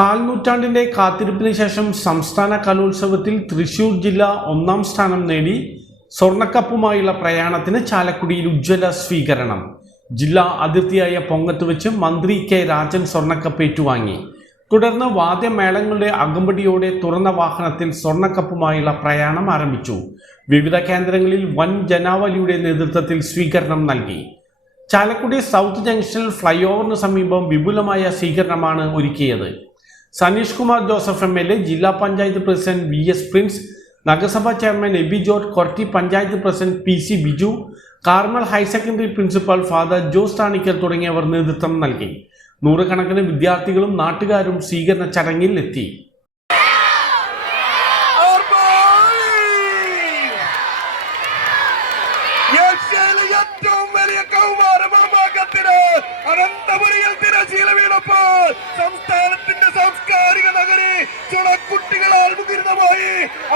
കാൽനൂറ്റാണ്ടിന്റെ കാത്തിരിപ്പിന് ശേഷം സംസ്ഥാന കലോത്സവത്തിൽ തൃശൂർ ജില്ല ഒന്നാം സ്ഥാനം നേടി സ്വർണക്കപ്പുമായുള്ള പ്രയാണത്തിന് ചാലക്കുടിയിൽ ഉജ്ജ്വല സ്വീകരണം. ജില്ലാ അതിർത്തിയായ പൊങ്ങത്ത് വെച്ച് മന്ത്രി കെ രാജൻ സ്വർണക്കപ്പ് ഏറ്റുവാങ്ങി. തുടർന്ന് വാദ്യമേളങ്ങളുടെ അകമ്പടിയോടെ തുറന്ന വാഹനത്തിൽ സ്വർണക്കപ്പുമായുള്ള പ്രയാണം ആരംഭിച്ചു. വിവിധ കേന്ദ്രങ്ങളിൽ വൻ ജനാവലിയുടെ നേതൃത്വത്തിൽ സ്വീകരണം നൽകി. ചാലക്കുടി സൗത്ത് ജംഗ്ഷനിൽ ഫ്ലൈ ഓവറിന് സമീപം വിപുലമായ സ്വീകരണമാണ് ഒരുക്കിയത്. Saneesh Kumar Joseph M L A ജില്ലാ panchayat president V S Prince നഗരസഭാ chairman Aby George Koratty panchayat president P C Biju Carmel higher secondary principal Father Jose Thanickal തുടങ്ങിയവർ നേതൃത്വം നൽകി. നൂറുകണക്കിന് വിദ്യാർത്ഥികളും നാട്ടുകാരും സ്വീകരണ ചടങ്ങിൽ എത്തി. ഏറ്റവും വലിയ കൗമാരമാകത്തിന് അനന്തപുരിയിൽ തിരശീല വീണപ്പോൾ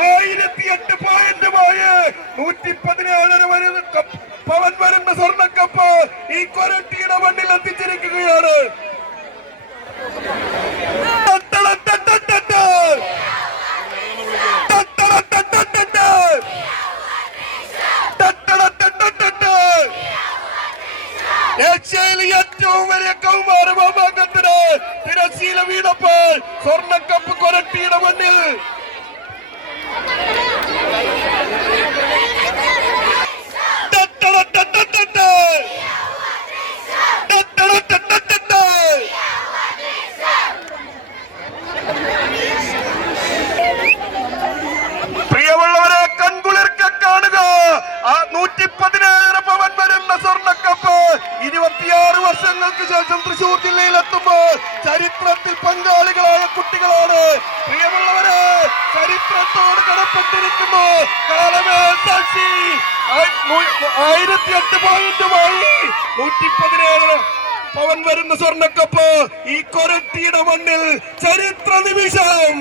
ആയിരത്തി എട്ട് പോയിന്റുമായി നൂറ്റി പതിനേഴര വരുന്ന പവൻ വരുന്ന സ്വർണക്കപ്പ് ഈ കൊരട്ടിയുടെ മണ്ണിൽ എത്തിച്ചിരിക്കുകയാണ്. ഏറ്റവും വലിയ വീണപ്പോൾ സ്വർണക്കപ്പ് കൊരട്ടിയുടെ മണ്ണിൽ. ഇരുപത്തിയാറ് വർഷങ്ങൾക്ക് ശേഷം തൃശൂർ ജില്ലയിൽ എത്തുമ്പോൾ ചരിത്രത്തിൽ പങ്കാളികളായ കുട്ടികളാണ്. പ്രിയമുള്ളവരെ ചരിത്രത്തോട് കടപ്പെട്ടിരിക്കുന്നു. ആയിരത്തി എട്ട് പോയിന്റുമായി നൂറ്റി പതിനേഴ് പവൻ വരുന്ന സ്വർണക്കപ്പ് ഈ കൊരട്ടിയുടെ മണ്ണിൽ ചരിത്ര നിമിഷം.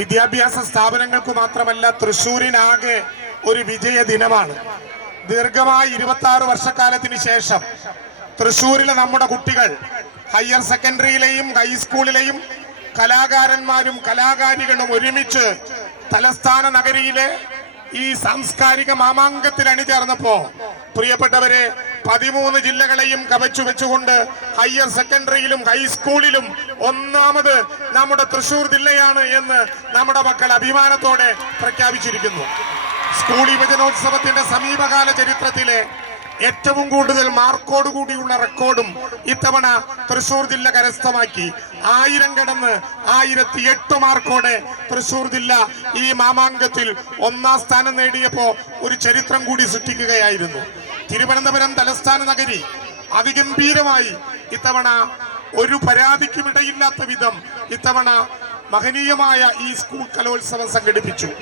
വിദ്യാഭ്യാസ സ്ഥാപനങ്ങൾക്ക് മാത്രമല്ല തൃശൂരിനാകെ ഒരു വിജയ ദിനമാണ് ദീർഘമായ ഇരുപത്തി ആറ് വർഷക്കാലത്തിന് ശേഷം തൃശൂരിലെ നമ്മുടെ കുട്ടികൾ ഹയർ സെക്കൻഡറിയിലെയും ഹൈസ്കൂളിലെയും കലാകാരന്മാരും കലാകാരികളും ഒരുമിച്ച് തലസ്ഥാന നഗരിയിലെ ഈ സാംസ്കാരിക മാമാങ്കത്തിൽ അണിചേർന്നപ്പോ പ്രിയപ്പെട്ടവരെ പതിമൂന്ന് ജില്ലകളെയും കവച്ചു വെച്ചുകൊണ്ട് ഹയർ സെക്കൻഡറിയിലും ഹൈസ്കൂളിലും ഒന്നാമത് നമ്മുടെ തൃശൂർ ജില്ലയാണ് എന്ന് നമ്മുടെ മക്കൾ അഭിമാനത്തോടെ പ്രഖ്യാപിച്ചിരിക്കുന്നു. സ്കൂൾ യുവജനോത്സവത്തിന്റെ സമീപകാല ചരിത്രത്തിലെ ഏറ്റവും കൂടുതൽ മാർക്കോട് കൂടിയുള്ള റെക്കോർഡും ഇത്തവണ തൃശൂർ ജില്ല കരസ്ഥമാക്കി. ആയിരം കടന്ന് ആയിരത്തി എട്ട് മാർക്കോടെ തൃശൂർ ജില്ല ഈ മാമാങ്കത്തിൽ ഒന്നാം സ്ഥാനം നേടിയപ്പോ ഒരു ചരിത്രം കൂടി സൃഷ്ടിക്കുകയായിരുന്നു. തിരുവനന്തപുരം തലസ്ഥാന നഗരി അതിഗംഭീരമായി ഇത്തവണ ഒരു പരാതിക്കും ഇടയില്ലാത്ത വിധം ഇത്തവണ മഹനീയമായ ഈ സ്കൂൾ കലോത്സവം സംഘടിപ്പിച്ചു.